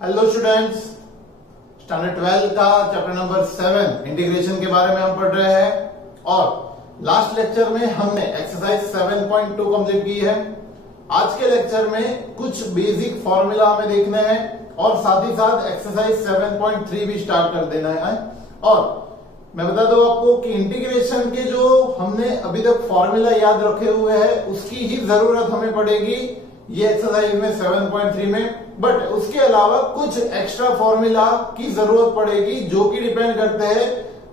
Hello students, standard 12 का chapter number 7 integration के बारे में हम पढ़ रहे हैं और लास्ट लेक्चर में हमने एक्सरसाइज 7.2 कंप्लीट की है। आज के लेक्चर में कुछ बेसिक फॉर्मूला हमें देखने हैं और साथ ही साथ एक्सरसाइज 7.3 भी स्टार्ट कर देना है। और मैं बता दूं आपको कि इंटीग्रेशन के जो हमने अभी तक फॉर्मूला याद रखे हुए हैं उसकी ही जरूरत हमें पड़ेगी ये एक्सरसाइज में 7.3 में, बट उसके अलावा कुछ एक्स्ट्रा फॉर्मूला की जरूरत पड़ेगी जो कि डिपेंड करते हैं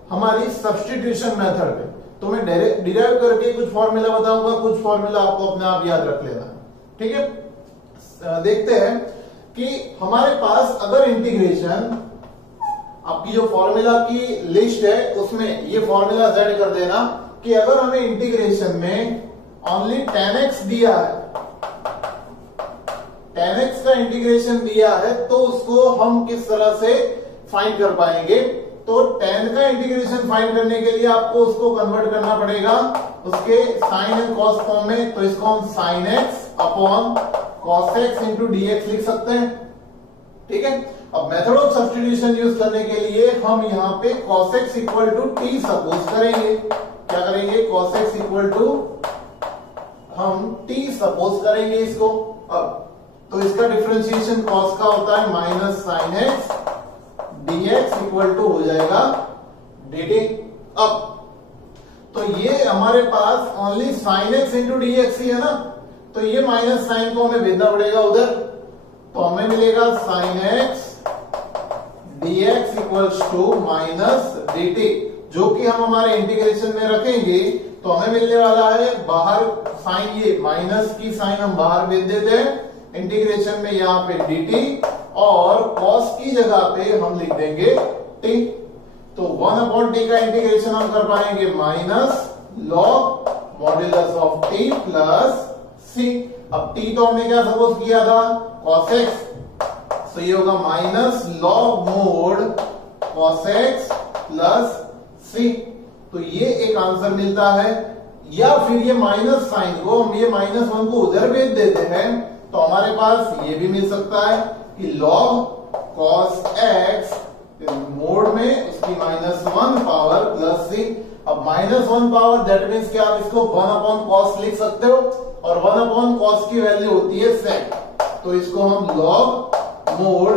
हमारी सब्स्टिट्यूशन मेथड पे। तो मैं डिराइव करके कुछ फॉर्मूला बताऊंगा, कुछ फॉर्मूला आपको अपने आप याद रख लेना। ठीक है, देखते हैं कि हमारे पास अगर इंटीग्रेशन, आपकी जो फॉर्मूला की लिस्ट है उसमें ये फॉर्मूला ऐड कर देना कि अगर हमें इंटीग्रेशन में ओनली 10x दिया है, 10x का इंटीग्रेशन दिया है, तो उसको हम किस तरह से फाइंड कर पाएंगे। तो 10 का इंटीग्रेशन फाइंड करने के लिए आपको उसको कन्वर्ट करना पड़ेगा उसके साइन एंड कॉस फॉर्म में। तो इसको हम sine x upon cos x into dx लिख सकते हैं। ठीक है, अब मेथड ऑफ सब्स्टिट्यूशन यूज करने के लिए हम यहाँ पे cos x equal to t suppose करेंगे। क्या करेंगे? cos x इक्वल टू हम t सपोज करेंगे इसको। अब तो इसका डिफरेंशिएशन cos का होता है minus sine x dx equal to हो जाएगा dt। अब तो ये हमारे पास only sine x into dx ही है ना, तो ये माइनस साइन को हमें भेजना पड़ेगा उधर। तो हमें मिलेगा sine x dx equals to minus dt, जो कि हम हमारे इंटीग्रेशन में रखेंगे। तो हमें मिलने वाला है बाहर साइन, ये माइनस की साइन हम बाहर भेज देते हैं इंटीग्रेशन में, यहाँ पे dt और cos की जगह पे हम लिख देंगे t। तो 1/t का इंटीग्रेशन हम कर पाएंगे minus log modulus of t plus c। अब t तो हमने क्या सपोज किया था? cos x, तो ये होगा minus log mode cos x plus c। तो ये एक आंसर मिलता है। या फिर ये माइनस साइन को हम ये -1 को उधर भेज देते हैं, तो हमारे पास ये भी मिल सकता है कि log cos x मोड में उसकी -1 पावर प्लस c। अब -1 पावर दैट मीन्स कि आप इसको 1/cos लिख सकते हो और 1/cos की वैल्यू होती है sec, तो इसको हम log मोड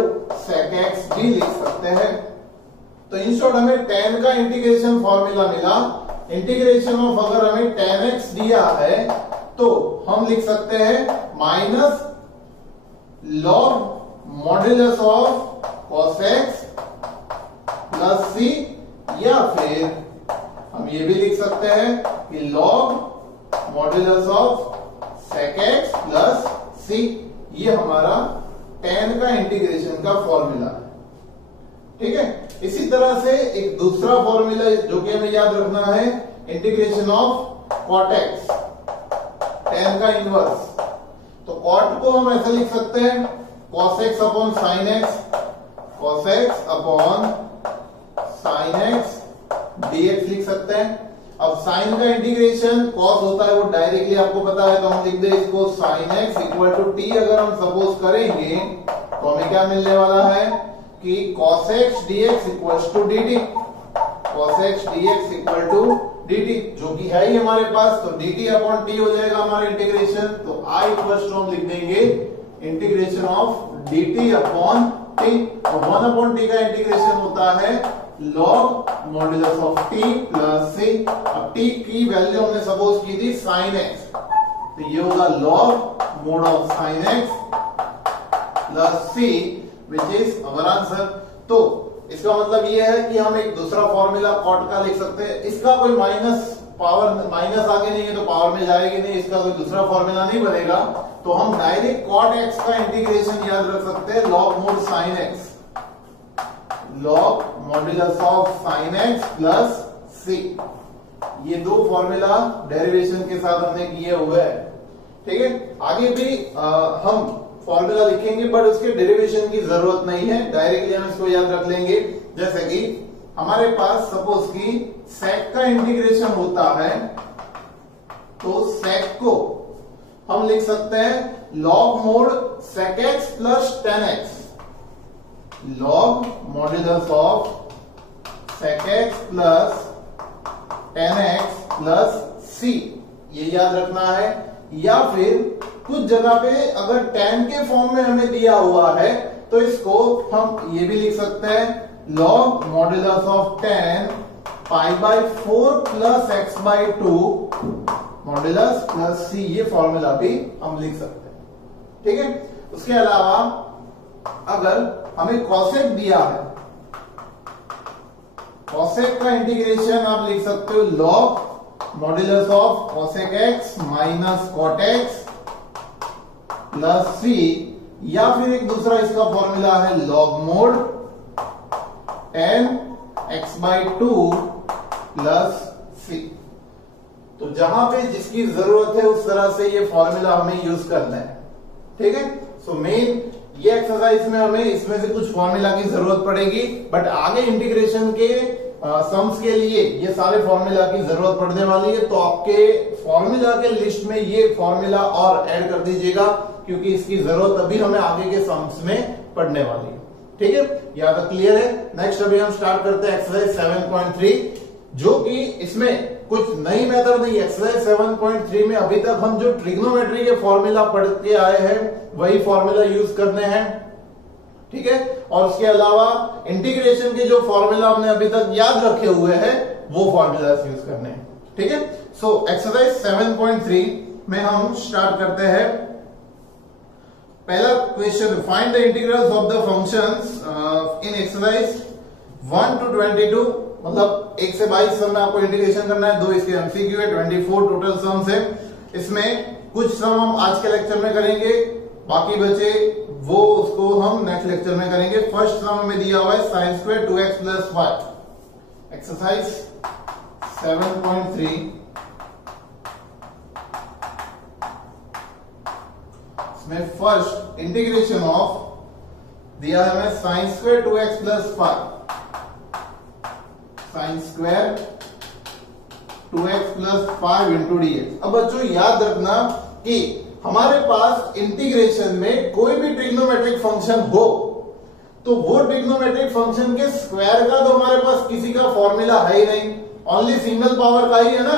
sec x भी लिख सकते हैं। तो इन शॉर्ट हमें 10 का इंटीग्रेशन फॉर्मूला मिला। इंटीग्रेशन ऑफ अगर हमें 10x दिया है तो हम लिख सकते हैं minus log modulus of cos x plus c, या फिर हम ये भी लिख सकते हैं कि log modulus of sec x plus c। ये हमारा 10 का इंटीग्रेशन का फॉर्मूला है। ठीक है, इसी तरह से एक दूसरा फॉर्मूला जो कि हमें याद रखना है, इंटीग्रेशन ऑफ cot x, 10 का इनवर्स। तो cot को हम ऐसे लिख सकते हैं cos x upon sine x, cos x upon sine x dx लिख सकते हैं। अब साइन का इंटीग्रेशन cos होता है वो डायरेक्टली आपको पता है, तो हम लिख दे इसको sine x equal to t. अगर हम सपोज करेंगे तो हमें क्या मिलने वाला है कि cos x dx equals to dt, cos x dx equal to dt, जो कि है ही हमारे पास। तो dt अपॉन t हो जाएगा हमारा इंटीग्रेशन। तो I इक्वल्स टू हम लिख देंगे integration of dt upon t। और 1/t का इंटीग्रेशन होता है log modulus of t plus c। अब t की वैल्यू हमने सपोज की थी sin x, तो ये होगा log mode of sin x plus c, which is our answer. तो इसका मतलब ये है कि हम एक दूसरा फॉर्मूला cot का लिख सकते हैं। इसका कोई माइनस आगे नहीं है तो पावर में जाएगी नहीं, इसका कोई दूसरा फॉर्मूला नहीं बनेगा। तो हम डायरेक्ट cot x का इंटीग्रेशन याद रख सकते हैं log mode sin x, log modulus of sin x plus c। ये दो फॉर्मूला डेरिवेशन के साथ हमने किए हुए हैं। ठीक है, आगे भी हम फॉर्मूला लिखेंगे बट उसके डेरिवेशन की जरूरत नहीं है, डायरेक्टली हम इसको याद रख लेंगे। जैसे कि हमारे पास सपोज कि sec का इंटीग्रेशन होता है, तो sec को हम लिख सकते हैं log mode sec x plus tan x। log modulus of sec x plus tan x plus c, ये याद रखना है। या फिर कुछ जगह पे अगर tan के फॉर्म में हमें दिया हुआ है तो इसको हम ये भी लिख सकते हैं log modulus of tan π/4 plus x/2 modulus plus c, ये फॉर्मूला भी हम लिख सकते हैं। ठीक है, उसके अलावा अगर हमें cosec दिया है, cosec का इंटीग्रेशन आप लिख सकते हो log modulus of cosec x minus cot x plus c, या फिर एक दूसरा इसका फॉर्मूला है log mode tan x/2 plus c। तो जहां पे जिसकी जरूरत है उस तरह से ये फॉर्मूला हमें यूज करना है। ठीक है, सो मेन ये एक्सरसाइज में हमें इसमें से कुछ फॉर्मूला की जरूरत पड़ेगी, बट आगे इंटीग्रेशन के सम्स के लिए ये सारे फॉर्मूला की जरूरत पड़ने वाली है। तो आपके फॉर्मूला के लिस्ट में ये फॉर्मूला और ऐड कर दीजिएगा, क्योंकि इसकी जरूरत अभी हमें आगे के सम्स में पढ़ने वाली है। ठीक है, यहां तक क्लियर है। नेक्स्ट अभी हम स्टार्ट करते हैं एक्सरसाइज 7.3, जो कि इसमें कुछ नई मेथड नहीं। एक्सरसाइज 7.3 में अभी तक हम जो ट्रिग्नोमेट्री के फॉर्मूला पढ़ के आए हैं वही फॉर्मूला यूज करने हैं। ठीक है, और उसके अलावा इंटीग्रेशन के जो फॉर्मूला हमने अभी तक याद रखे हुए हैं वो फॉर्मूला यूज करने हैं। ठीक है, सो एक्सरसाइज 7.3 में हम स्टार्ट करते हैं। पहला question, find the integrals of the functions in exercise 1 to 22, मतलब 1 से 22 सम में आपको इंटीग्रेशन करना है। 2 इसके एमसीक्यू है, 24 टोटल सम्स है। इसमें कुछ सम हम आज के लेक्चर में करेंगे, बाकी बचे वो उसको हम नेक्स्ट लेक्चर में करेंगे। फर्स्ट सम में दिया हुआ है sin square 2x plus 5, exercise 7.3। इसमें फर्स्ट इंटीग्रेशन ऑफ दिया है हमें sin square 2x plus 5, sin square 2x plus 5 into dx। अब बच्चों याद रखना कि हमारे पास इंटीग्रेशन में कोई भी ट्रिग्नोमेट्रिक फंक्शन हो तो वो ट्रिग्नोमेट्रिक फंक्शन के स्क्वायर का तो हमारे पास किसी का फॉर्मूला है ही नहीं, ओनली सिंगल पावर का ही है ना।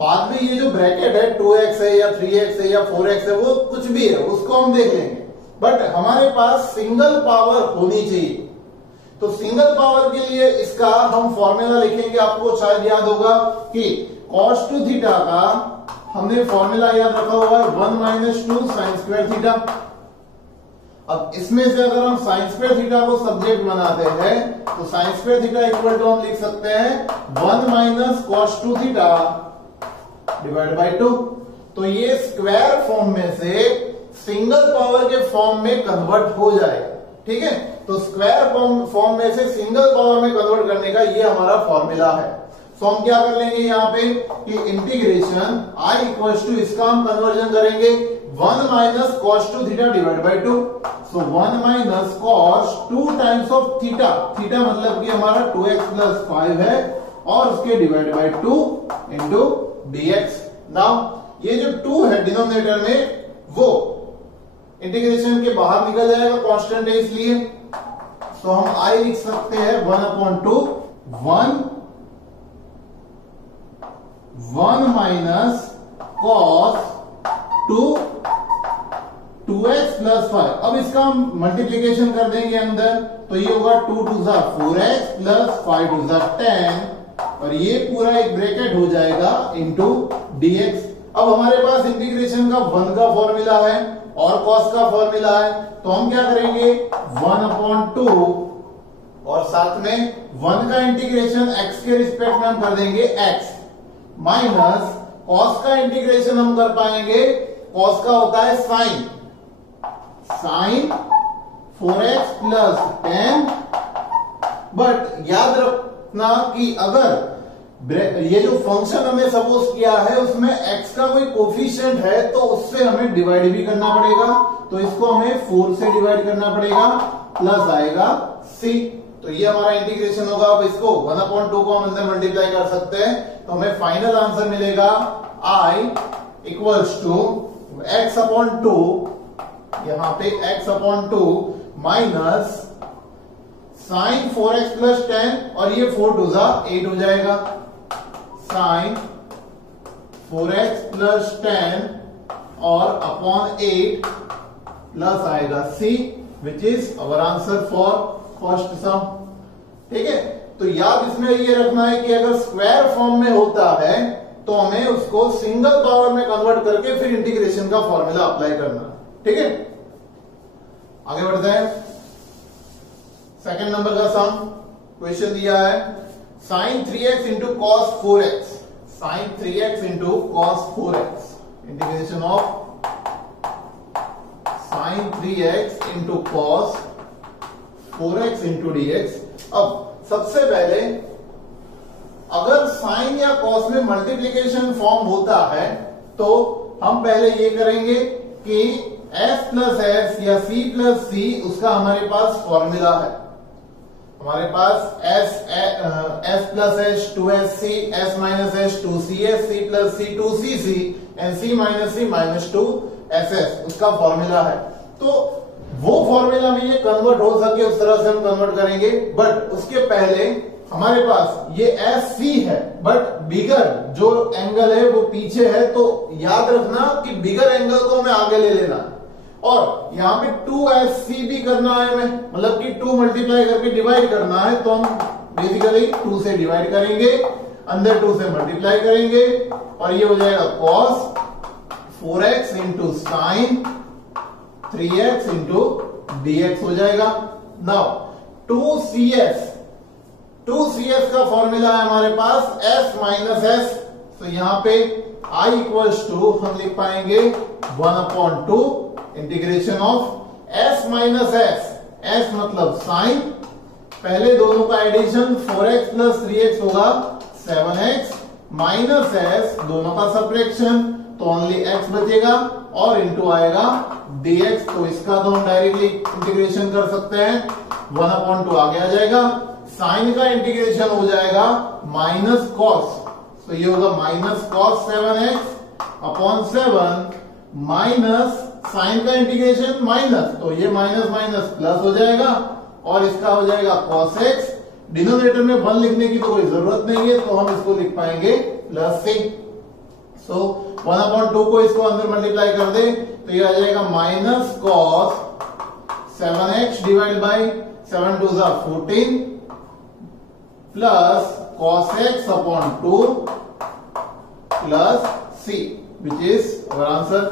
बाद में ये जो ब्रैकेट है 2x है या 3x है या 4x है वो कुछ भी है, उसको हम देख लेंगे, बट हमारे पास सिंगल पावर होनी चाहिए। तो सिंगल पावर के लिए इसका हम फॉर्मूला लिखेंगे। आपको शायद याद होगा कि cos 2 थीटा का हमने फॉर्मूला याद रखा हुआ है 1 माइनस 2 साइन स्क्वायर थीटा। अब इसमें से अगर हम साइन स्क्वायर थीटा को सब्जेक्ट बनाते हैं तो sine square theta equal to हम लिख सकते हैं 1 minus cos 2 theta divide by 2। तो ये स्क्वायर फॉर्म में से सिंगल पावर के फॉर्म में कन्वर्ट हो जाएगा। ठीक है, तो स्क्वायर फॉर्म में से सिंगल पावर में कन्वर्ट करने का ये हमारा फॉर्मूला है। तो हम क्या कर लेंगे यहाँ पे कि इंटीग्रेशन I इक्वल्स टू, इसका हम कन्वर्जन करेंगे 1 minus cos 2 theta divide by 2। So 1 minus cos 2 times of theta, theta मतलब कि हमारा 2x प्लस 5 है, और उसके divide by 2 into dx। Now ये जो 2 है डिनोमिनेटर में वो इंटीग्रेशन के बाहर निकल जाएगा, कांस्टेंट है इसलिए। तो हम I लिख सकते हैं 1/2 1 माइनस cos 2x प्लस 5। अब इसका हम मल्टीप्लीकेशन कर देंगे अंदर, तो ये होगा 2 2 4x प्लस 5 2 10, और ये पूरा एक ब्रैकेट हो जाएगा इंटू dx। अब हमारे पास इंटीग्रेशन का 1 का फॉर्मूला है और cos का फॉर्मूला है, तो हम क्या करेंगे 1/2 और साथ में 1 का इंटीग्रेशन x के रिस्पेक्ट में हम कर देंगे x, माइनस cos का इंटीग्रेशन हम कर पाएंगे, cos का होता है sin 4x प्लस 10। बट याद रखना कि अगर ये जो फंक्शन हमने सपोज किया है उसमें x का कोई कोफिशिएंट है तो उससे हमें डिवाइड भी करना पड़ेगा, तो इसको हमें 4 से डिवाइड करना पड़ेगा, प्लस आएगा c। तो ये हमारा इंटीग्रेशन होगा। अब इसको 1/2 को हम अंदर मल्टीप्लाई कर सकते हैं, तो हमें फाइनल आंसर मिलेगा I इक्वल्स टू x/2, यहां पे x/2 minus sign 4x plus 10 और ये 4 टू जा 8 हो जाएगा। साइन 4x प्लस 10 और अपॉन 8 प्लस आएगा c, which is our answer for first sum. ठीक है, तो याद इसमें ये रखना है कि अगर स्क्वायर फॉर्म में होता है तो हमें उसको सिंगल पावर में कन्वर्ट करके फिर इंटीग्रेशन का फॉर्मूला अप्लाई करना। ठीक है, आगे बढ़ते हैं। सेकंड नंबर का सम क्वेश्चन दिया है sine 3x into cos 4x, sine 3x into cos 4x, integration of sine 3x into cos 4x into dx। अब सबसे पहले अगर साइन या कॉस में मल्टीप्लीकेशन फॉर्म होता है तो हम पहले ये करेंगे कि s प्लस एस या c प्लस सी उसका हमारे पास फॉर्मूला है। हमारे पास s plus s 2sc, s minus s 2cs, c plus c 2cc and c minus c minus 2ss उसका फॉर्मूला है। तो वो फॉर्मूला में ये कन्वर्ट हो सके उस तरह से हम कन्वर्ट करेंगे। बट उसके पहले हमारे पास ये एस सी है बट बिगर जो एंगल है वो पीछे है, तो याद रखना कि बिगर एंगल को हमें आगे ले लेना है। और यहाँ पे 2sc भी करना है हमें, मतलब कि 2 मल्टीप्लाई करके डिवाइड करना है, तो हम बेसिकली 2 से डिवाइड करेंगे, अंदर 2 से मल्टीप्लाई करेंगे और ये हो जाएगा cos 4x into sine 3x into dx हो जाएगा। नाउ 2cs का फॉर्मूला है हमारे पास s माइनस एस, तो यहां पे i इक्वल्स टू हम लिख पाएंगे 1/2 integration of s minus S, s मतलब साइन, पहले दोनों का एडिशन 4x प्लस 3x होगा 7x, माइनस s दोनों का सब्ट्रैक्शन तो ओनली x बचेगा और इंटू आएगा dx। तो इसका तो हम डायरेक्टली इंटीग्रेशन कर सकते हैं, 1/2 आगे आ जाएगा। साइन का इंटीग्रेशन हो जाएगा माइनस कॉस, तो ये होगा minus cos 7x upon 7 minus sine का इंटीग्रेशन माइनस, तो ये माइनस माइनस प्लस हो जाएगा और इसका हो जाएगा cos x। डिनोमिनेटर में 1 लिखने की तो कोई जरूरत नहीं है, तो हम इसको लिख पाएंगे प्लस c। सो 1/2 को इसको अंदर मल्टीप्लाई कर दे तो ये आ जाएगा minus cos 7x divide by 7 2 14 plus cos x upon 2 plus c, which is our answer.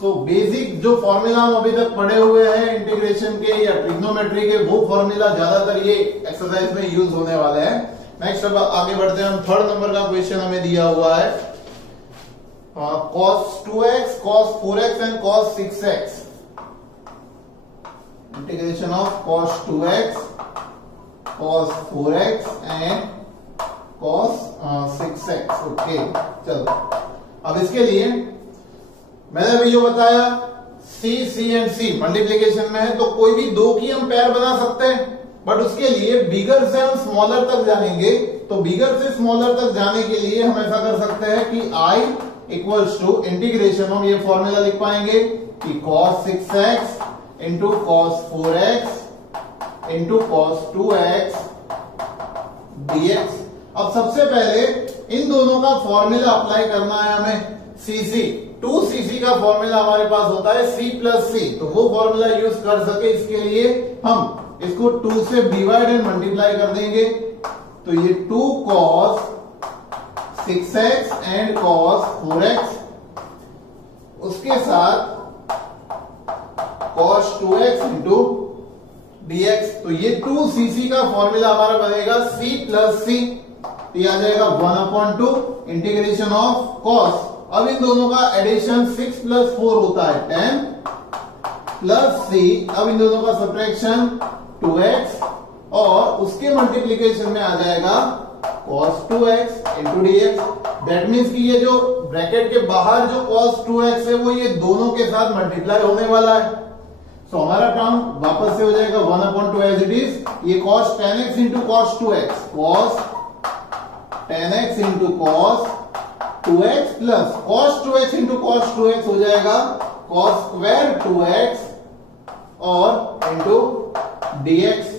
So basic जो फॉर्मूला हम अभी तक पढ़े हुए हैं इंटीग्रेशन के या ट्रिग्नोमेट्री के, वो फॉर्मूला ज्यादातर ये एक्सरसाइज में यूज होने वाले हैं। नेक्स्ट अब आगे बढ़ते हैं हम। थर्ड नंबर का क्वेश्चन हमें दिया हुआ है cos 2x, cos 4x and cos 6x, integration of cos 2x, cos 4x and cos 6x। Okay, चलो अब इसके लिए मैंने अभी जो बताया c एंड c मल्टीप्लीकेशन में है, तो कोई भी दो की हम पेयर बना सकते हैं, बट उसके लिए बिगर से हम स्मॉलर तक जाएंगे। तो बिगर से स्मॉलर तक जाने के लिए हम ऐसा कर सकते हैं कि i इक्वल्स टू इंटीग्रेशन, हम ये फॉर्मूला लिख पाएंगे कि cos 6x into cos 4x into cos 2x dx। अब सबसे पहले इन दोनों का फॉर्मूला अप्लाई करना है हमें। cc 2cc का फॉर्मूला हमारे पास होता है c प्लस सी, तो वो फॉर्मूला यूज कर सके इसके लिए हम इसको 2 से डिवाइड एंड मल्टीप्लाई कर देंगे, तो ये 2 cos 6x and cos 4x, उसके साथ cos 2x इंटू dx। तो ये 2cc का फॉर्मूला हमारा बनेगा c प्लस सी, ये आ जाएगा 1/2 इंटीग्रेशन ऑफ cos। अब इन दोनों का एडिशन 6 प्लस 4 होता है 10 प्लस c, अब इन दोनों का सब्ट्रैक्शन 2x और उसके मल्टीप्लीकेशन में आ जाएगा cos 2x into dx। That means कि ये जो ब्रैकेट के बाहर जो cos 2x है वो ये दोनों के साथ मल्टीप्लाई होने वाला है। तो हमारा टर्म वापस से हो जाएगा 1/2 एज इट इज, ये cos 10x into cos 2x, cos 10x into cos 2x plus cos 2x into cos 2x हो जाएगा cos स्क्वायर 2x और इंटू dx।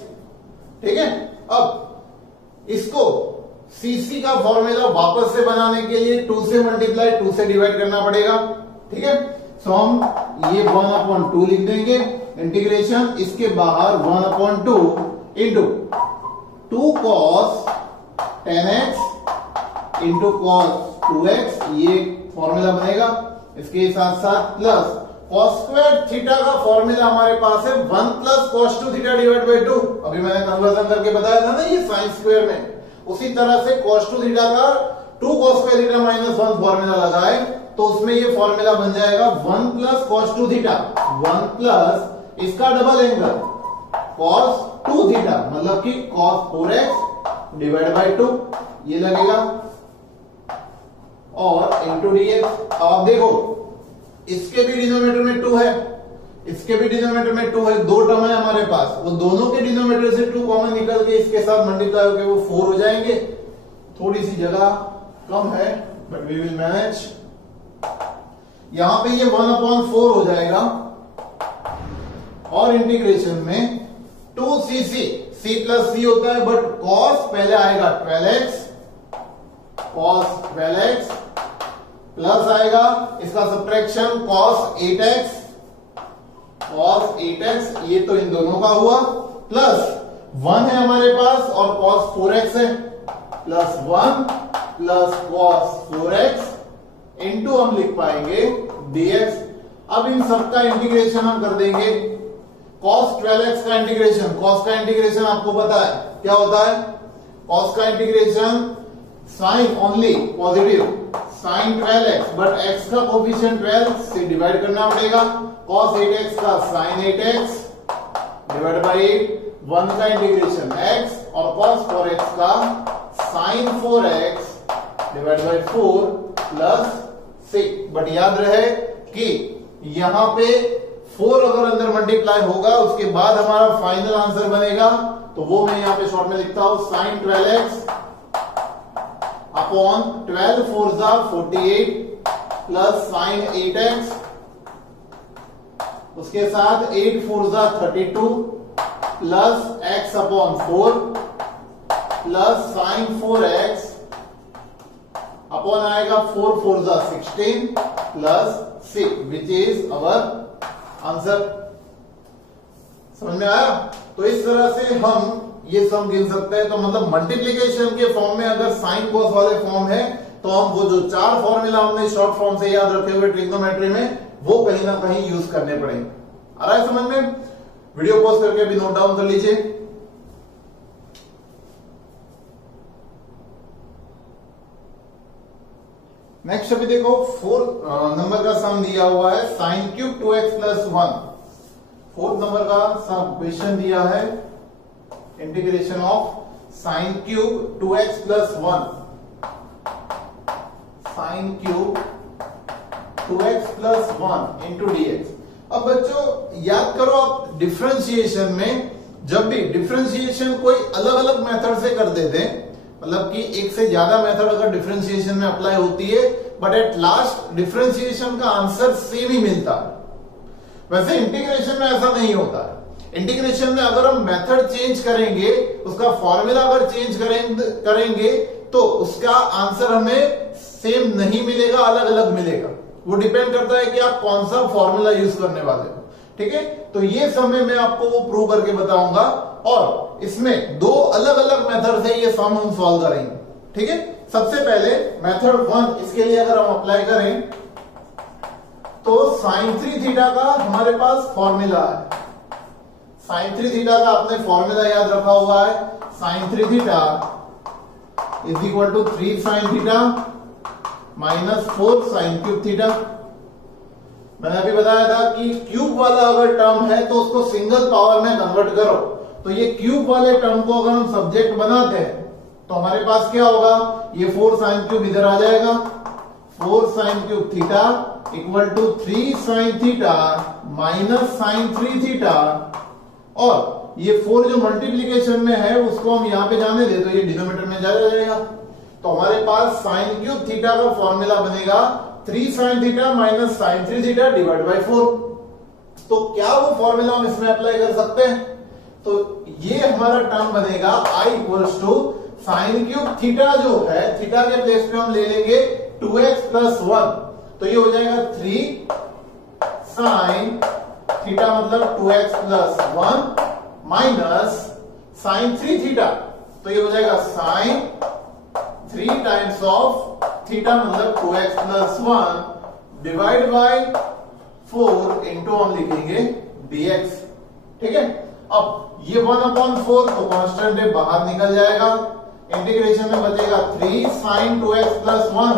ठीक है, अब इसको cc का फॉर्मूला वापस से बनाने के लिए 2 से मल्टीप्लाई 2 से डिवाइड करना पड़ेगा। ठीक है, सो हम ये 1/2 लिख देंगे, इंटीग्रेशन इसके बाहर 1/2 into 2 cos 10x into cos 2x, ये फॉर्मूला बनेगा। इसके साथ साथ प्लस cos स्क्वायर थीटा का फॉर्मूला हमारे पास है 1 plus cos 2 theta divide by 2। अभी मैंने कन्वर्जन करके बताया था ना ये साइन स्क्वायर में, उसी तरह से cos 2 थीटा का 2 cos square theta minus 1 formula लगाए तो उसमें ये फॉर्मूला बन जाएगा 1 प्लस cos 2 थीटा, 1 प्लस इसका डबल एंगल cos 2 थीटा, मतलब कि cos 4x डिवाइड बाई 2 ये लगेगा, और इंटू dx। अब देखो इसके भी डिनोमिनेटर में 2 है, इसके भी डिनोमिनेटर में 2 है, 2 टर्म है हमारे पास, वो दोनों के डिनोमिनेटर से 2 कॉमन निकल के इसके साथ मल्टीप्लाई होकर वो 4 हो जाएंगे। थोड़ी सी जगह कम है बट वी विल मैनेज। यहां पे ये 1/4 हो जाएगा और इंटीग्रेशन में 2cc, c प्लस c होता है बट cos पहले आएगा 12x, cos 12x प्लस आएगा इसका subtraction cos 8x, cos 8x, ये तो इन दोनों का हुआ, प्लस 1 है हमारे पास और cos 4x है, plus 1 plus cos 4x into हम लिख पाएंगे dx। अब इन सबका इंटीग्रेशन हम कर देंगे, cos 12x का इंटीग्रेशन, cos का इंटीग्रेशन आपको पता है क्या होता है, cos का integration sine only positive sine 12x, but x का कोफिशिएंट 12 से डिवाइड करना पड़ेगा, cos 8x का साइन 8x डिवाइड बाई 1 का इंटीग्रेशन x और cos 4x का sine 4x divide by 4 plus 6। But याद रहे कि यहां पे 4 अगर अंदर मल्टीप्लाई होगा उसके बाद हमारा फाइनल आंसर बनेगा, तो वो मैं यहां पे शॉर्ट में लिखता हूं साइन 12x अपॉन 12 4 जा 48 प्लस साइन 8x, उसके साथ 8 4 जा 32 plus x upon 4 plus sign 4x upon आएगा 4 4 जा 16 plus 6 which is our answer. समझ में आया? तो इस तरह से हम ये सम गिन सकते हैं। तो मतलब मल्टीप्लीकेशन के फॉर्म में अगर साइन कॉस वाले फॉर्म है तो हम वो जो 4 फॉर्मूला हमने शॉर्ट फॉर्म से याद रखे हुए ट्रिग्नोमेट्री में वो कहीं ना कहीं यूज करने पड़ेंगे। आ रहा है समझ में? वीडियो पॉज करके भी नोट डाउन कर लीजिए। नेक्स्ट अभी देखो 4 नंबर का सम दिया हुआ है sine cube 2x plus 1। 4 number का सम क्वेश्चन दिया है integration of sine cube 2x plus 1, sine cube 2x plus 1 into dx। अब बच्चों याद करो, आप डिफरेंशिएशन में जब भी डिफरेंशिएशन कोई अलग अलग मेथड से कर देते हैं, मतलब कि एक से ज्यादा मेथड अगर डिफरेंशिएशन में अप्लाई होती है बट एट लास्ट डिफरेंशिएशन का आंसर सेम ही मिलता है। वैसे इंटीग्रेशन में ऐसा नहीं होता है। इंटीग्रेशन में अगर हम मेथड चेंज करेंगे, उसका फॉर्मूला अगर चेंज करेंगे तो उसका आंसर हमें सेम नहीं मिलेगा, अलग अलग मिलेगा। वो डिपेंड करता है कि आप कौन सा फॉर्मूला यूज करने वाले हो। ठीक है, तो ये समय मैं आपको वो प्रूव करके बताऊंगा और इसमें 2 अलग अलग मेथड से ये सम हम सॉल्व करेंगे। ठीक है, सबसे पहले मेथड 1 इसके लिए अगर हम अप्लाई करें तो साइन 3 थीटा का हमारे पास फॉर्मूला है। साइन 3 थीटा का आपने फॉर्मूला याद रखा हुआ है, sine 3 theta is equal to 3 sine theta minus 4 sine cube theta. मैंने अभी बताया था कि क्यूब वाला अगर टर्म है तो उसको सिंगल पावर में कन्वर्ट करो। तो ये क्यूब वाले टर्म को अगर हम सब्जेक्ट बनाते हैं तो हमारे पास क्या होगा, ये 4 साइन क्यूब इधर आ जाएगा, 4 sine cube theta equal to 3 sine theta minus sine 3 theta, और ये 4 जो मल्टीप्लीकेशन में है उसको हम यहां पे जाने दे तो ये डिनोमिनेटर में जाएगा। तो हमारे पास साइन क्यूब थीटा का फॉर्मूला बनेगा 3 sine theta minus sine 3 theta divide by 4। तो क्या वो फॉर्मूला हम इसमें अप्लाई कर सकते हैं? तो ये हमारा टर्म बनेगा I equals to sine cube theta जो है, थीटा के प्लेस पे हम ले लेंगे 2x प्लस 1, तो ये हो जाएगा 3 साइन थीटा मतलब 2x plus 1 minus sine 3 theta, तो ये हो जाएगा साइन 3 टाइम्स ऑफ थीटा मतलब 2x plus 1 divide by 4 into हम लिखेंगे dx। ठीक है, अब ये 1/4 तो कांस्टेंट है, बाहर निकल जाएगा, इंटीग्रेशन में बचेगा 3 sign 2x plus 1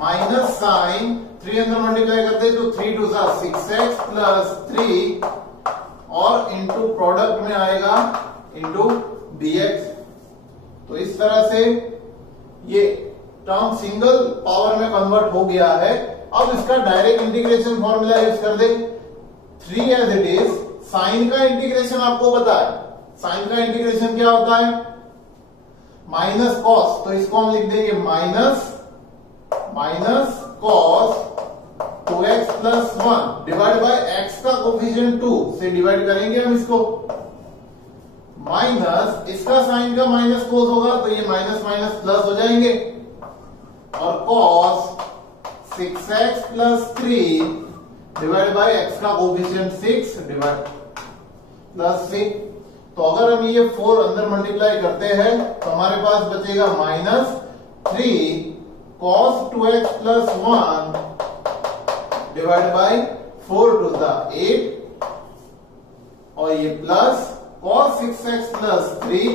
minus sine 3 अंदर मल्टीप्लाई करते हैं तो 3 2 6x प्लस 3 और इंटू प्रोडक्ट में आएगा इंटू dx। तो इस तरह से ये टर्म सिंगल पावर में कन्वर्ट हो गया है। अब इसका डायरेक्ट इंटीग्रेशन फॉर्मूला यूज कर दे, 3 एज इट इज। साइन का इंटीग्रेशन आपको पता है, साइन का इंटीग्रेशन क्या होता है? माइनस कॉस, तो इसको हम लिख देंगे minus cos 2x plus 1 divide bye x का कोफिशिएंट 2 से डिवाइड करेंगे हम इसको, माइनस इसका साइन का माइनस कॉस होगा तो ये माइनस माइनस प्लस हो जाएंगे, और cos 6x plus 3 divide bye x का कोफिशिएंट 6 डिवाइड प्लस 6। तो अगर हम ये 4 अंदर मल्टीप्लाई करते हैं तो हमारे पास बचेगा minus 3 cos 2x plus 1 divide by 4 to the 8 और ये plus cos 6x plus 3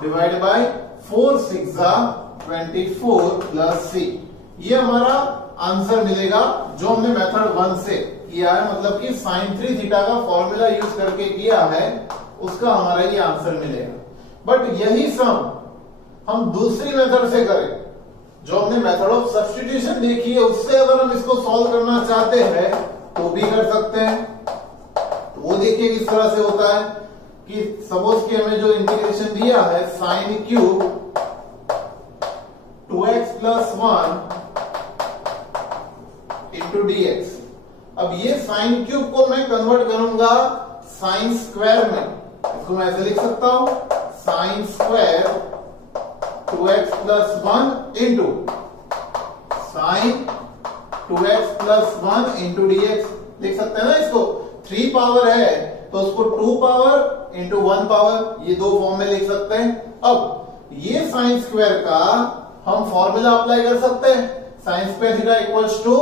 divide by 4 6 24 plus c। ये हमारा आंसर मिलेगा जो हमने मेथड 1 से किया है, मतलब कि साइन 3 थीटा का फॉर्मूला यूज करके किया है, उसका हमारा ये आंसर मिलेगा। बट यही सम हम दूसरी मेथड से करें, जो हमने मेथड ऑफ सब्स्टिट्यूशन देखी है, उससे अगर हम इसको सॉल्व करना चाहते हैं तो भी कर सकते हैं। तो वो देखिए किस तरह से होता है कि सपोज कि हमें जो इंटीग्रेशन दिया है sine cube 2x plus 1 into dx। अब ये साइन क्यूब को मैं कन्वर्ट करूंगा साइन स्क्वायर में, इसको मैं ऐसे लिख सकता हूं sine square 2x plus 1 into sine 2x plus 1 into dx लिख सकते हैं ना। इसको 3 पावर है तो उसको 2 पावर इंटू 1 पावर, ये दो फॉर्म में लिख सकते हैं। अब ये साइन स्क्वायर का हम फॉर्मूला अप्लाई कर सकते हैं, sine square theta equals to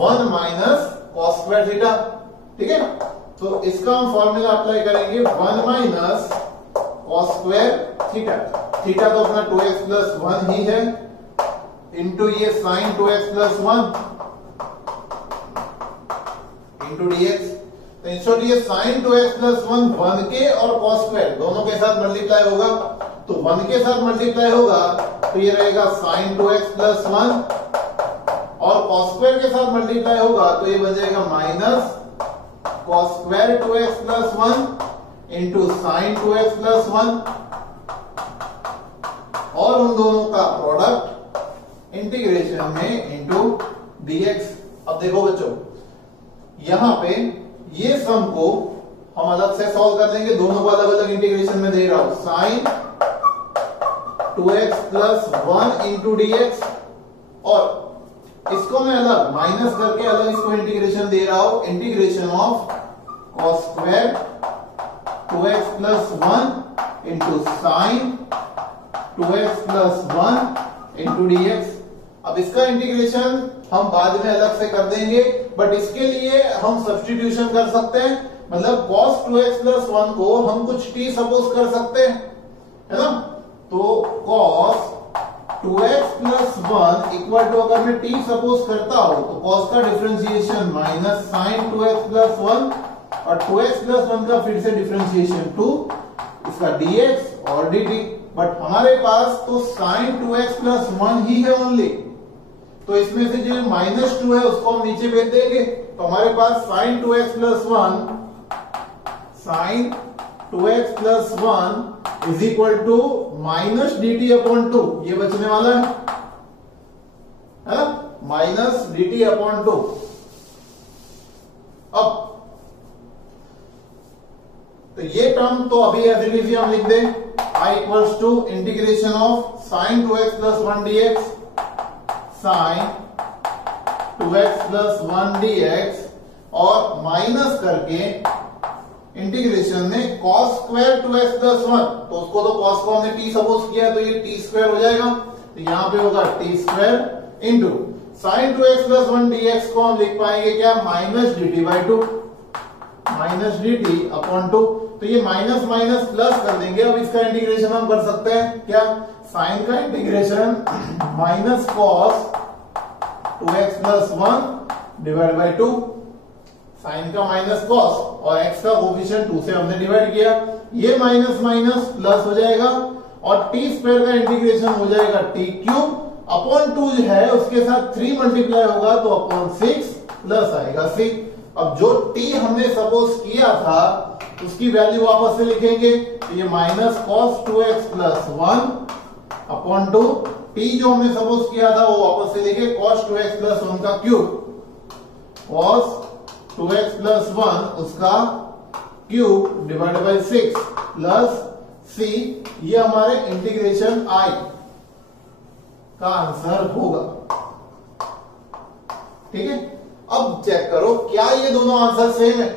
1 minus cos square theta. ठीक है, तो इसका हम फॉर्मूला अप्लाई करेंगे 1 minus cos square theta. Theta तो अपना 2x प्लस 1 ही है इंटू ये sine 2x plus 1 into dx। तो इंस्टेड ये साइन 2x प्लस 1 के और कॉस स्क्वायर दोनों के साथ मल्टीप्लाई होगा, तो 1 के साथ मल्टीप्लाई होगा तो ये रहेगा साइन 2x प्लस 1 और कॉस स्क्वायर के साथ मल्टीप्लाई होगा तो ये बन जाएगा minus cos square 2x plus 1 into sine 2x plus 1 और उन दोनों का प्रोडक्ट इंटीग्रेशन में इंटू dx। अब देखो बच्चों, यहां पे ये सम को हम अलग से सॉल्व कर लेंगे, दोनों को अलग अलग इंटीग्रेशन में दे रहा हूं sign 2x plus 1 into dx, और इसको मैं अलग माइनस करके अलग इसको इंटीग्रेशन दे रहा हूं, integration of cos square 2x plus 1 into sine 2x plus 1 into dx। अब इसका इंटीग्रेशन हम बाद में अलग से कर देंगे, बट इसके लिए हम सब्स्टिट्यूशन कर सकते हैं, मतलब cos 2x प्लस 1 को हम कुछ t सपोज कर सकते हैं, है ना। तो cos 2x plus 1 equal to अगर मैं t सपोज करता हूं तो cos का differentiation minus sign 2x plus 1 और 2x प्लस 1 का फिर से डिफरेंशिएशन 2, इसका dx और dt। बट हमारे पास तो साइन 2x प्लस 1 ही है ओनली, तो इसमें से जो माइनस 2 है उसको हम नीचे भेज देंगे, तो हमारे पास sine 2x plus 1 sine 2x plus 1 is equal to minus dt upon 2, ये बचने वाला है ना, माइनस dt अपॉन 2। अब तो ये टर्म तो अभी एज इट इज हम लिख दें, I equals to integration of sine 2x plus 1 dx, sine 2x plus 1 dx और माइनस करके इंटीग्रेशन में cos स्क्वायर 2x प्लस 1, तो उसको तो cos को हमने t सपोज किया है तो ये t स्क्वायर हो जाएगा, तो यहां पे होगा t square into sine 2x plus 1 dx को हम लिख पाएंगे क्या, minus dt by 2, minus dt upon 2, तो ये माइनस माइनस प्लस कर देंगे। अब इसका इंटीग्रेशन हम कर सकते हैं क्या, साइन का integration minus cos 2x plus 1 divide by 2, sine का माइनस कॉस और x का कोफिशिएंट 2 से हमने डिवाइड किया, ये माइनस माइनस प्लस हो जाएगा और t स्क्वायर का इंटीग्रेशन हो जाएगा t क्यूब अपॉन 2 जो है उसके साथ 3 मल्टीप्लाई होगा तो अपॉन 6 प्लस आएगा c। अब जो t हमने सपोज किया था उसकी वैल्यू वापस से लिखेंगे, तो ये minus cos 2x plus 1 upon 2, t जो हमने सपोज किया था वो वापस से लिखे cos 2x प्लस 1 का क्यूब, cos 2x प्लस 1 उसका cube divide by 6 plus c, ये हमारे इंटीग्रेशन I का आंसर होगा। ठीक है, अब चेक करो क्या ये दोनों आंसर सेम है,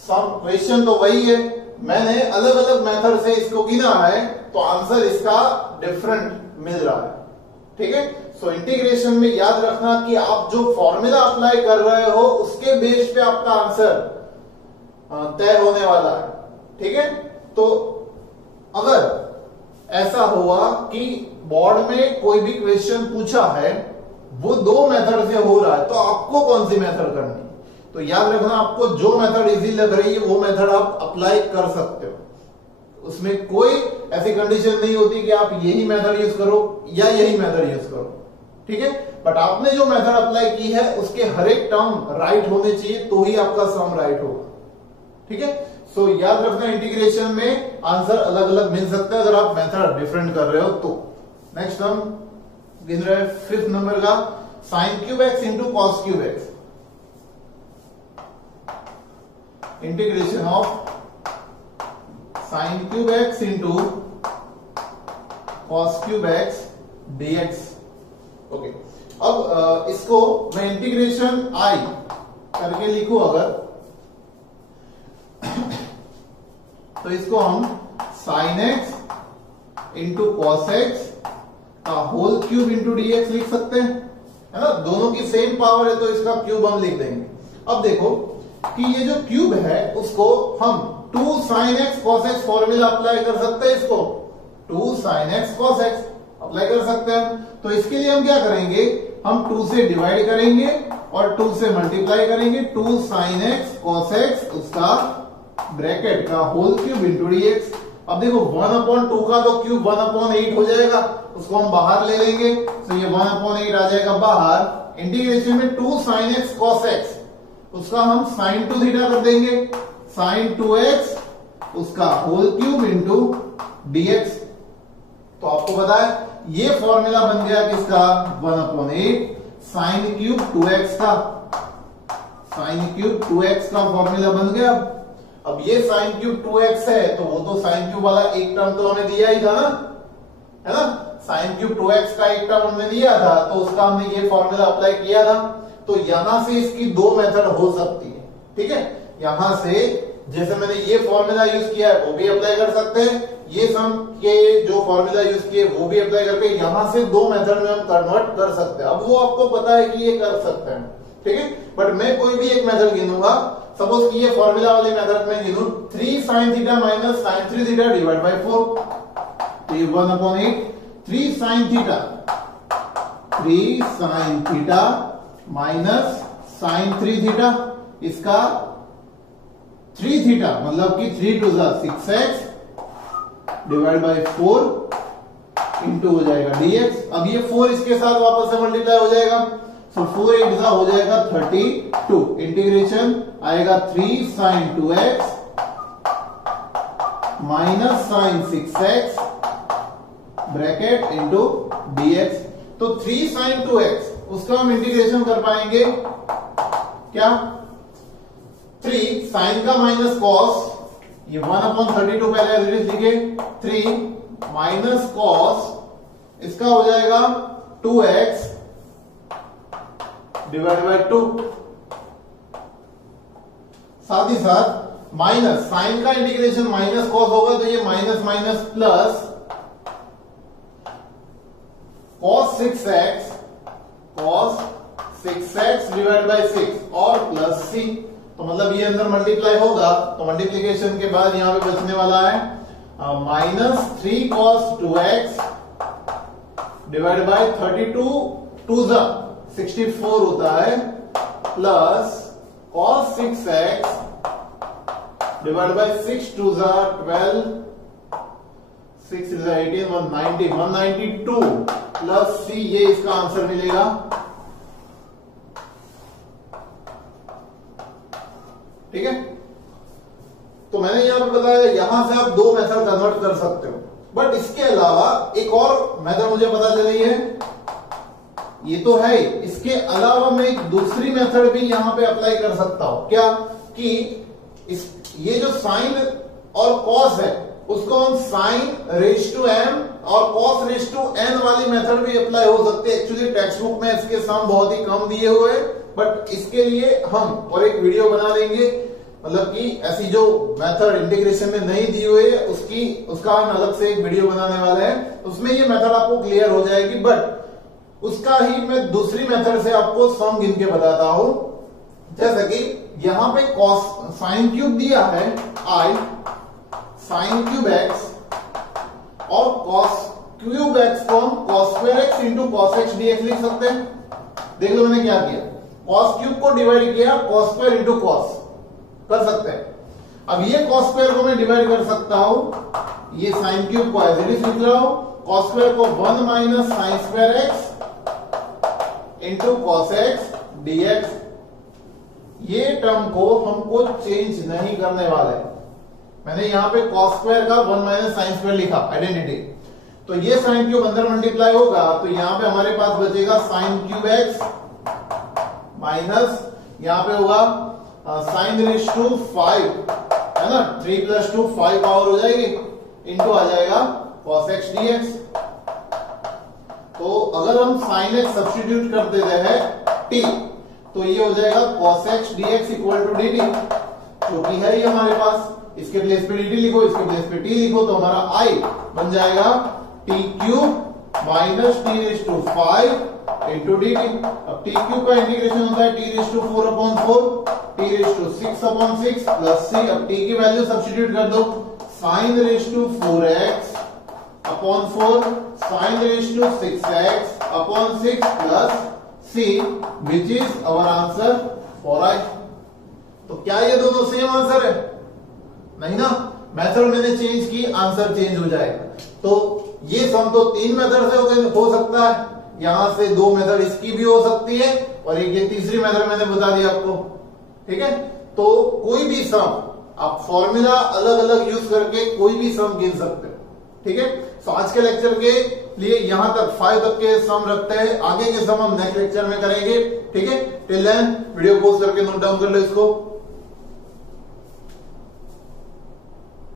सम क्वेश्चन तो वही है, मैंने अलग अलग मेथड से इसको गिना है तो आंसर इसका डिफरेंट मिल रहा है। ठीक है, सो इंटीग्रेशन में याद रखना कि आप जो फॉर्मूला अप्लाई कर रहे हो उसके बेस पे आपका आंसर तय होने वाला है। ठीक है, तो अगर ऐसा हुआ कि बोर्ड में कोई भी क्वेश्चन पूछा है वो दो मेथड से हो रहा है तो आपको कौन सी मेथड करनी, तो याद रखना आपको जो मेथड इजी लग रही है वो मेथड आप अप्लाई कर सकते हो, उसमें कोई ऐसी कंडीशन नहीं होती कि आप यही मेथड यूज करो या यही मेथड यूज करो। ठीक है, बट आपने जो मेथड अप्लाई की है उसके हर एक टर्म राइट होने चाहिए तो ही आपका सम राइट होगा। ठीक है, सो याद रखना इंटीग्रेशन में आंसर अलग अलग मिल सकता है अगर आप मेथड डिफरेंट कर रहे हो तो। नेक्स्ट टर्म गिन रहे 5th नंबर का, sine cube x into cos cube x, integration of sine cube x into cos cube x dx. Okay, अब इसको मैं इंटीग्रेशन I करके लिखूं अगर तो इसको हम sign x into cos x का होल क्यूब इंटू डीएक्स लिख सकते हैं, है ना, दोनों की सेम पावर है तो इसका क्यूब हम लिख देंगे। अब देखो कि ये जो क्यूब है उसको हम 2 sin x cos x formula apply कर सकते हैं, इसको 2 sin x cos x apply कर सकते हैं। तो इसके लिए हम क्या करेंगे, हम 2 से डिवाइड करेंगे और 2 से मल्टीप्लाई करेंगे, 2 sin x cos x उसका ब्रैकेट का होल क्यूब इंटू डीएक्स। अब देखो 1/2 का तो क्यूब 1/8 हो जाएगा, उसको हम बाहर ले लेंगे तो ये 1/8 आ जाएगा बाहर। इंटीग्रेशन में 2 sin x cos x उसका हम sin 2 थीटा कर देंगे, sin 2x उसका होल क्यूब इंटू डीएक्स। तो आपको पता है ये फॉर्मूला बन गया किसका, 1/8 sin क्यूब 2x का, sin क्यूब 2x का फॉर्मूला बन गया। अब ये sin क्यूब 2x है तो वो तो sin क्यूब वाला एक टर्म तो हमें दिया ही था ना, है ना, sin क्यूब 2x का एक टर्म हमने दिया था तो उसका हमने ये फॉर्मूला अप्लाई किया था। तो यहां से इसकी दो मेथड हो सकती है। ठीक है, यहां से जैसे मैंने ये फॉर्मूला यूज किया है वो भी अप्लाई कर सकते हैं, ये सम के जो फॉर्मूला यूज किए वो भी अप्लाई करके यहां से दो मेथड में हम कन्वर्ट कर सकते हैं। अब वो आपको पता है कि ये कर सकते हैं। ठीक है, बट मैं कोई भी एक मेथड गिनूंगा, सपोज कि ये फॉर्मूला वाले मेथड में गिनूं 3 sin theta minus sin 3 theta divide by 4, तो ये 1/8 3 sin theta, 3 sin theta minus sin 3 theta, इसका 3 थीटा मतलब कि 3 2 6x डिवाइड बाई 4 इंटू हो जाएगा dx। अब ये 4 इसके साथ वापस से मल्टीप्लाई हो जाएगा, सो 4 8 हो जाएगा 32, इंटीग्रेशन आएगा 3 sin 2x minus sin 6x bracket into dx। तो 3 sin 2x उसका हम इंटीग्रेशन कर पाएंगे क्या, 3 साइन का माइनस कॉस, ये 1/32 पहले एज इट इज लिखे, 3 माइनस कॉस, इसका हो जाएगा 2x डिवाइड बाय 2। साथ ही साथ माइनस साइन का इंटीग्रेशन माइनस कॉस होगा तो ये minus minus plus cos 6x divide by 6 और प्लस c, तो मतलब ये अंदर मल्टीप्लाई होगा तो मल्टीप्लीकेशन के बाद यहां पे बचने वाला है minus 3 cos 2x divide by 32 2 64 होता है plus cos 6x divide by 6 2 12 6 is 18 190 192 plus c, ये इसका आंसर मिलेगा। ठीक है, तो मैंने यहां पे बताया यहां से आप दो मेथड कन्वर्ट कर सकते हो, बट इसके अलावा एक और मेथड मुझे पता चली है, ये तो है, इसके अलावा मैं एक दूसरी मेथड भी यहां पे अप्लाई कर सकता हूं। क्या कि ये जो साइन और कॉस है उसको हम साइन रेज टू m और कॉस रेज टू n वाली मेथड भी अप्लाई हो सकती है। एक्चुअली टेक्स्ट बुक में इसके सम बहुत ही कम दिए हुए हैं, बट इसके लिए हम और एक वीडियो बना देंगे, मतलब कि ऐसी जो मेथड इंटीग्रेशन में नहीं दी हुई है उसका हम अलग से एक वीडियो बनाने वाले हैं, उसमें ये मेथड आपको क्लियर हो जाएगी। बट उसका ही मैं दूसरी मेथड से आपको सम गिन के बताता हूं, जैसे कि यहां पे कॉस साइन क्यूब दिया है i साइन क्यूब x और कॉस क्यूब x को हम cos square x into cos x dx लिख सकते हैं। देख लो मैंने क्या किया, कॉस क्यूब को डिवाइड किया कॉस स्क्वायर इंटू कॉस, कर सकते हैं। अब ये कॉस स्क्वायर को मैं डिवाइड कर सकता हूं, ये साइन क्यूब को एज इट इज लिख रहा हूं, कॉस स्क्वायर को 1 minus sine square x into cos x dx। ये टर्म को हमको चेंज नहीं करने वाले, मैंने यहां पे cos स्क्वायर का 1 माइनस साइन स्क्वायर लिखा आइडेंटिटी, तो ये साइन क्यूब अंदर मल्टीप्लाई होगा तो यहां पे हमारे पास बचेगा साइन क्यूब एक्स माइनस यहां पे होगा साइन रेज टू 5 है ना, 3 प्लस 2 5 पावर हो जाएगी, इंटू आ जाएगा cos x dx। तो अगर हम साइन x सब्स्टिट्यूट कर देते हैं t तो ये हो जाएगा cos x dx equal to dt, जो कि है ये हमारे पास, इसके प्लेस पे dt लिखो, इसके प्लेस पे t लिखो, तो हमारा i बन जाएगा t cube minus t raise to 5 into dt। अब t क्यूब का इंटीग्रेशन होता है t raise to 4/4 t raise to 6/6 plus c। अब t की वैल्यू सब्स्टिट्यूट कर दो, sine raise to 4x upon 4 sine raise to 6x upon 6 plus c which is our answer for i। तो क्या ये दोनों सेम आंसर है? नहीं ना, मेथड मैंने चेंज की, आंसर चेंज हो जाएगा। तो ये सम तो 3 मेथड से हो सकता है, यहां से 2 मेथड इसकी भी हो सकती है और एक ये तीसरी मेथड मैंने बता दी आपको। ठीक है, तो कोई भी सम आप फॉर्मूला अलग अलग यूज करके कोई भी सम गिन सकते हो। ठीक है, तो आज के लेक्चर के लिए यहां तक 5 तक के सम रखते हैं, आगे के सम हम नेक्स्ट लेक्चर में करेंगे। ठीक है, टिल देन वीडियो पोस्ट करके नोट डाउन कर लो इसको।